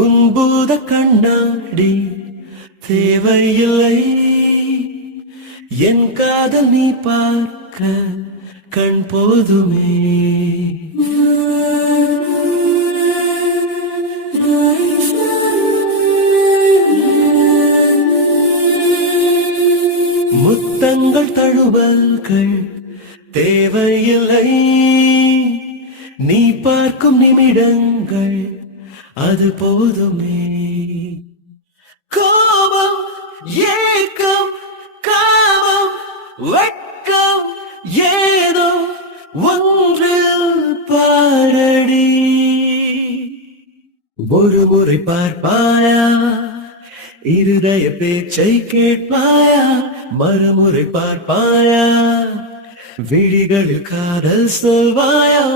உன் பூத கண்ணாடி தேவையில்லை, என் காதல் நீ பார்க்க கண் போதுமே. முத்தங்கள் தழுவல்கள் தேவையில்லை, நீ பார்க்கும் நிமிடங்கள் அது போதுமே. கோபம், ஏக்கம், காமம், வெட்கம் ஏதோ ஒன்றில் பாரடி. ஒரு முறை பார்ப்பாயா, இருதய பேச்சை கேட்பாயா, மறுமுறை பார்ப்பாயா, விழிகளில் காதல் சொல்வாயா.